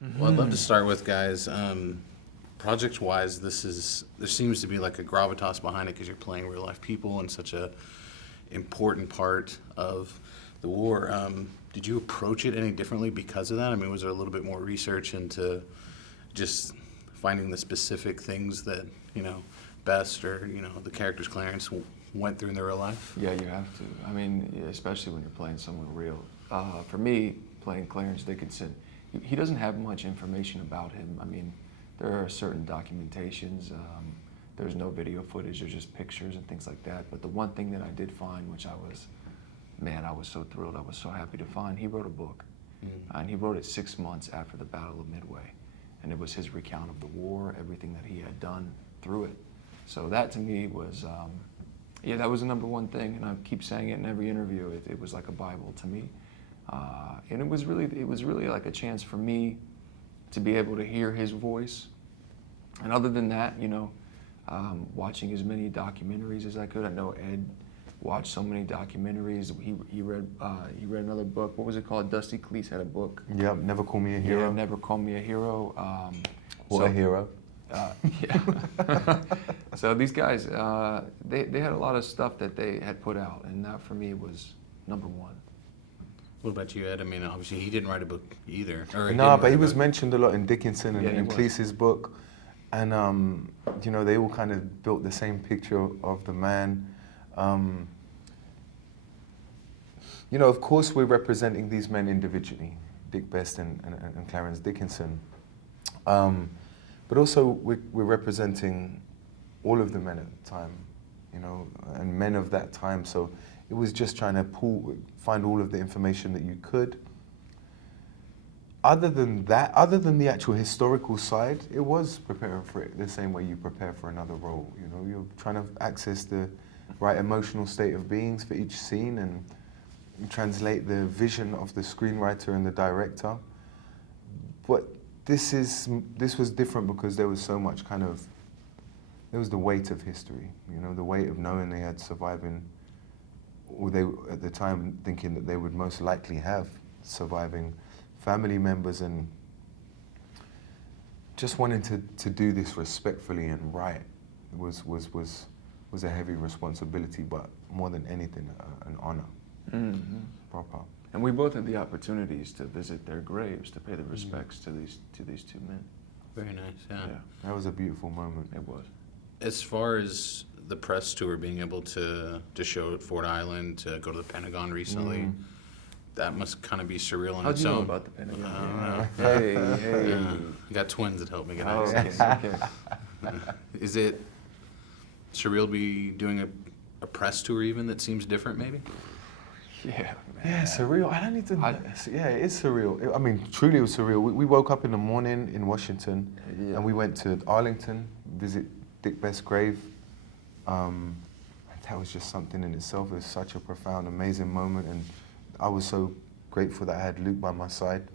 Well, I'd love to start with, guys, project-wise, there seems to be like a gravitas behind it because you're playing real-life people and such a important part of the war. Did you approach it any differently because of that? I mean, was there a little bit more research into just finding the specific things that, Best or, the characters Clarence went through in their real life? Yeah, you have to. I mean, especially when you're playing someone real. For me, playing Clarence Dickinson, he doesn't have much information about him. I mean, there are certain documentations. There's no video footage. There's just pictures and things like that. But the one thing that I did find, which I was so thrilled. I was so happy to find. He wrote a book, and he wrote it 6 months after the Battle of Midway, and it was his recount of the war, everything that he had done through it. So that to me was, that was the number one thing, and I keep saying it in every interview. It was like a Bible to me, and it was really like a chance for me to be able to hear his voice. And other than that, watching as many documentaries as I could. I know Ed watched so many documentaries. He read another book. What was it called? Dusty Cleese had a book. Yep, Never Call Me a Hero. Yeah, Never Call Me a Hero. What a hero. Yeah. So these guys, they had a lot of stuff that they had put out, and that for me was number one. What about you, Ed? I mean, obviously he didn't write a book either. No, but he was mentioned a lot in Dickinson and Yeah, in Cleese's book. And, they all kind of built the same picture of the man. Of course we're representing these men individually, Dick Best and Clarence Dickinson. But also we're representing all of the men at the time, and men of that time. So it was just trying to find all of the information that you could. Other than the actual historical side, it was preparing for it the same way you prepare for another role. You're trying to access the right emotional state of beings for each scene and translate the vision of the screenwriter and the director. But this was different because there was so much there was the weight of history, the weight of knowing they had surviving, or they at the time thinking that they would most likely have surviving family members, and just wanting to do this respectfully and right was a heavy responsibility, but more than anything, an honor. Mm-hmm. Proper. And we both had the opportunities to visit their graves, to pay the respects to these two men. Very nice, yeah. That was a beautiful moment. It was. As far as the press tour, being able to show at Fort Island, to go to the Pentagon recently, that must kind of be surreal in How'd its you own. know about the Pentagon? I don't know. Hey. You got twins that help me get Oh, access. okay. Is it surreal to be doing a press tour even that seems different maybe? Yeah, man. Yeah, surreal. I don't need to. Yeah, it is surreal. I mean, truly, it was surreal. We woke up in the morning in Washington, and we went to Arlington, visit Dick Best's grave. And that was just something in itself. It was such a profound, amazing moment, and I was so grateful that I had Luke by my side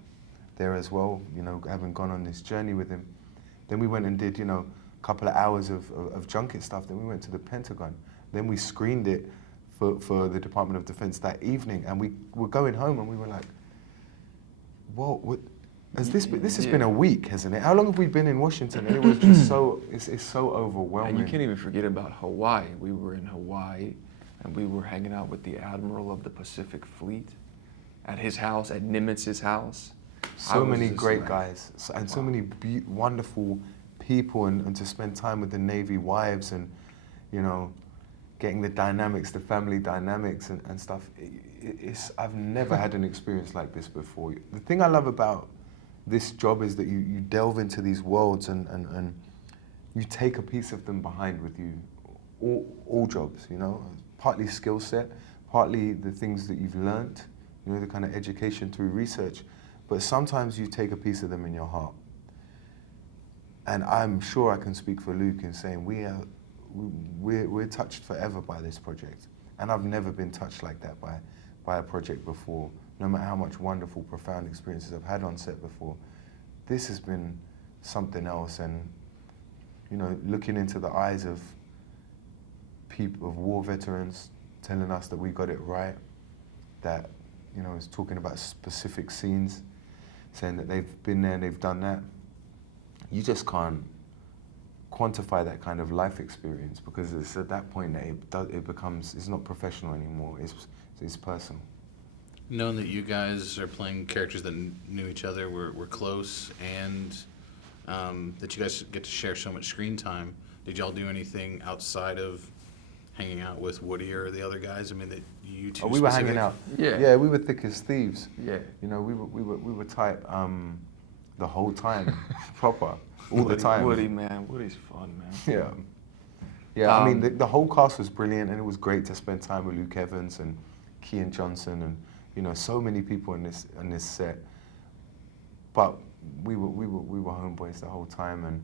there as well. Having gone on this journey with him. Then we went and did, a couple of hours of junket stuff. Then we went to the Pentagon. Then we screened it for the Department of Defense that evening, and we were going home, and we were like, "Whoa, what? This has been a week, hasn't it? How long have we been in Washington?" And it was just it's so overwhelming. And you can't even forget about Hawaii. We were in Hawaii, and we were hanging out with the Admiral of the Pacific Fleet at his house, at Nimitz's house. So many great guys, and so many wonderful people, and to spend time with the Navy wives, and getting the dynamics, the family dynamics and stuff. I've never had an experience like this before. The thing I love about this job is that you delve into these worlds and you take a piece of them behind with you. All jobs, partly skill set, partly the things that you've learnt, the kind of education through research, but sometimes you take a piece of them in your heart. And I'm sure I can speak for Luke in saying we're touched forever by this project. And I've never been touched like that by a project before, no matter how much wonderful, profound experiences I've had on set before. This has been something else, and looking into the eyes of people, of war veterans, telling us that we got it right, that is talking about specific scenes, saying that they've been there and they've done that. You just can't quantify that kind of life experience, because it's at that point that it becomes, it's not professional anymore, it's personal. Knowing that you guys are playing characters that knew each other, were close, and that you guys get to share so much screen time, did y'all do anything outside of hanging out with Woody or the other guys? I mean, that you two We were hanging out. Yeah. We were thick as thieves. Yeah. You know, we were tight the whole time, proper, all the time. Woody, man. Woody's fun, man. Yeah. Yeah, I mean, the whole cast was brilliant, and it was great to spend time with Luke Evans and Kean Johnson and, you know, so many people in this set. But we were homeboys the whole time, and,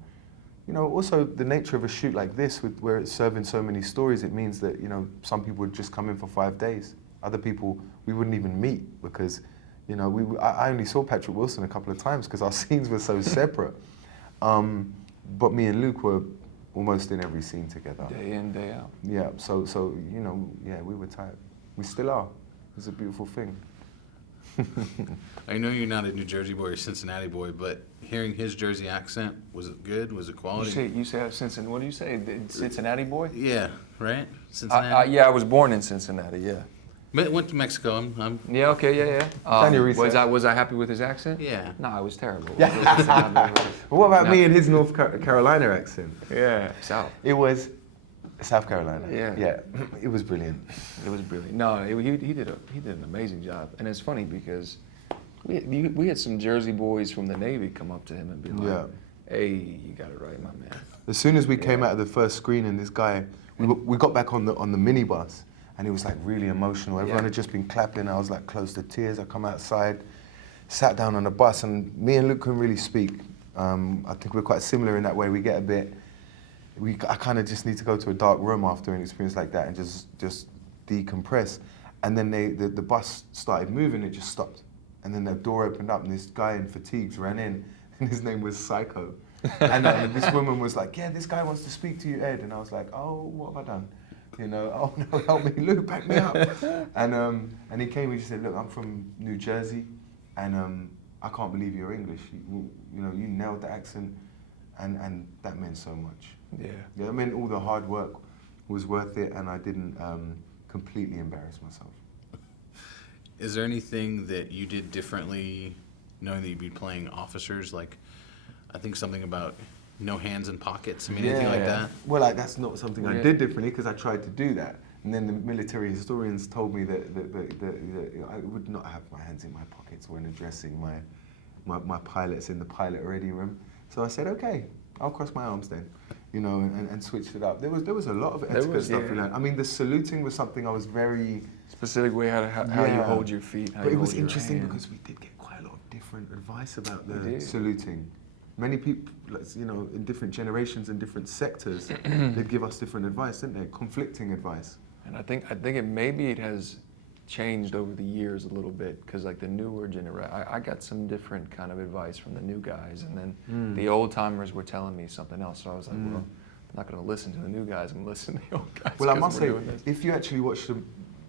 you know, also the nature of a shoot like this, where it's serving so many stories, it means that, you know, some people would just come in for 5 days. Other people we wouldn't even meet, because, you know, I only saw Patrick Wilson a couple of times because our scenes were so separate. But me and Luke were almost in every scene together. Day in, day out. Yeah, so you know, yeah, we were tight. We still are. It's a beautiful thing. I know you're not a New Jersey boy or Cincinnati boy, but hearing his Jersey accent, was it good? Was it quality? You say Cincinnati. What do you say? The Cincinnati boy? Yeah, right? Cincinnati? Yeah, I was born in Cincinnati. Yeah. Went to Mexico. I'm Yeah. Okay. Yeah. Done your research. Was I happy with his accent? yeah. No, it was terrible. But what about No. me and his North Carolina accent? Yeah. South. It was South Carolina. Yeah. Yeah, it was brilliant. It was brilliant. No, he did an amazing job, and it's funny because we had some Jersey boys from the Navy come up to him and be like, Yeah. "Hey, you got it right, my man." As soon as we came out of the first screening, this guy, we got back on the minibus, and he was like really emotional. Everyone had just been clapping. I was like close to tears. I come outside, sat down on the bus, and me and Luke couldn't really speak. I think we're quite similar in that way. We get a bit. I kind of just need to go to a dark room after an experience like that and just decompress. And then the bus started moving. It just stopped, and then the door opened up, and this guy in fatigues ran in, and his name was Psycho. And this woman was like, "Yeah, this guy wants to speak to you, Ed." And I was like, "Oh, what have I done? You know, oh no, help me, Luke, back me up." And he came and he said, "Look, I'm from New Jersey, and I can't believe you're English. You know, you nailed the accent, and that meant so much. Yeah. Yeah, that meant all the hard work was worth it, and I didn't completely embarrass myself." Is there anything that you did differently, knowing that you'd be playing officers? Like, I think something about no hands in pockets. I mean, anything like that? Well, like, that's not something I did differently, because I tried to do that. And then the military historians told me that I would not have my hands in my pockets when addressing my pilots in the pilot ready room. So I said, okay, I'll cross my arms then, you know, and switched it up. There was a lot of etiquette stuff we learned. I mean, the saluting was something I was very... Specific way how you hold your feet. But it was interesting because we did get quite a lot of different advice about the saluting. Many people, you know, in different generations and different sectors, they'd give us different advice, didn't they? Conflicting advice. And I think it has changed over the years a little bit, because like the newer generation, I got some different kind of advice from the new guys, and then the old timers were telling me something else. So I was like, well, I'm not going to listen to the new guys. I'm going to listen to the old guys. Well, I must say, if you actually watch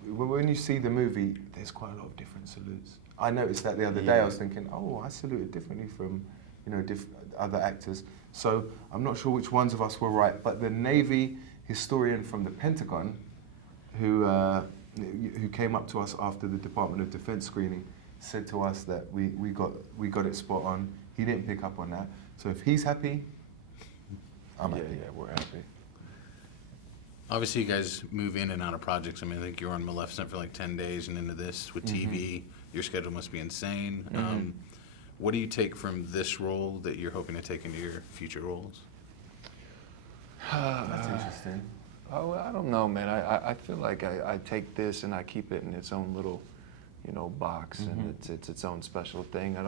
when you see the movie, there's quite a lot of different salutes. I noticed that the other day. I was thinking, oh, I saluted differently from, you know, other actors. So I'm not sure which ones of us were right, but the Navy historian from the Pentagon, who came up to us after the Department of Defense screening, said to us that we got it spot on. He didn't pick up on that. So if he's happy, I'm happy. Yeah, we're happy. Obviously, you guys move in and out of projects. I mean, I think you were on Maleficent for like 10 days, and into this with TV. Your schedule must be insane. What do you take from this role that you're hoping to take into your future roles? That's interesting. Oh, I don't know, man. I feel like I take this and I keep it in its own little, you know, box, and it's its own special thing.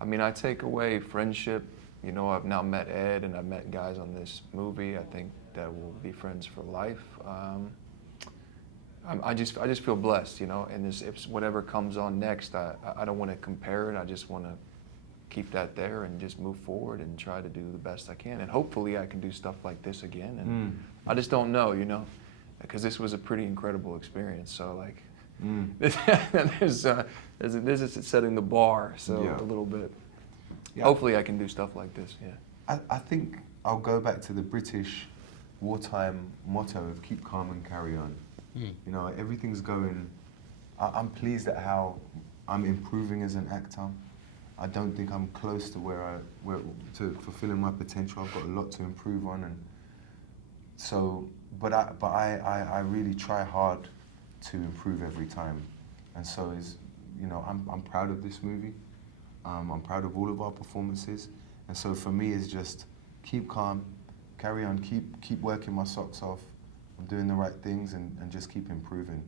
I mean, I take away friendship. You know, I've now met Ed, and I've met guys on this movie. I think that we'll be friends for life. I just feel blessed, you know. And if whatever comes on next, I don't want to compare it. I just want to keep that there and just move forward and try to do the best I can. And hopefully I can do stuff like this again. And I just don't know, you know, because this was a pretty incredible experience. So like, This is setting the bar, so Yeah. a little bit. Yeah. Hopefully I can do stuff like this, yeah. I think I'll go back to the British wartime motto of keep calm and carry on. You know, everything's going. I'm pleased at how I'm improving as an actor. I don't think I'm close to where to fulfilling my potential. I've got a lot to improve on, and so. But I really try hard to improve every time, and so I'm proud of this movie. I'm proud of all of our performances, and so for me it's just keep calm, carry on, keep working my socks off. I'm doing the right things and just keep improving.